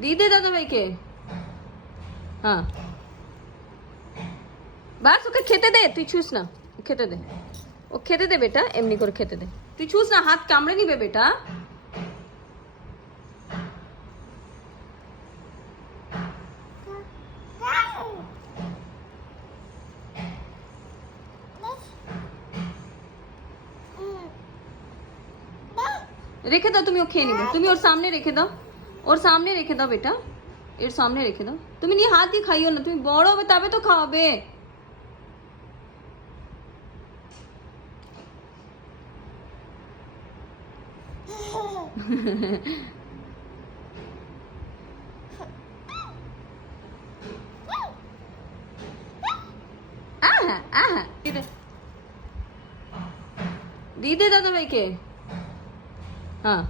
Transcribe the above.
দিয়ে দে দাদা ভাইকে। হ্যাঁ বাস ওকে খেতে দে, তুই ছুস না, খেতে দে, ও খেতে দে বেটা, এমনি করে খেতে দে, তুই ছুস না, হাত কামড়ে নিবে বেটা। রেখে দাও তুমি, ও খেয়ে নিবে, তুমি ওর সামনে রেখে দাও, ওর সামনে রেখে দাও বেটা, এর সামনে রেখে দাও, তুমি নিয়ে হাত দিয়ে খাইও না, তুমি বড় হবে তবে তো খাওয়াবে। আহা আহা দিয়ে দে দাদা ভাইকে। হ্যাঁ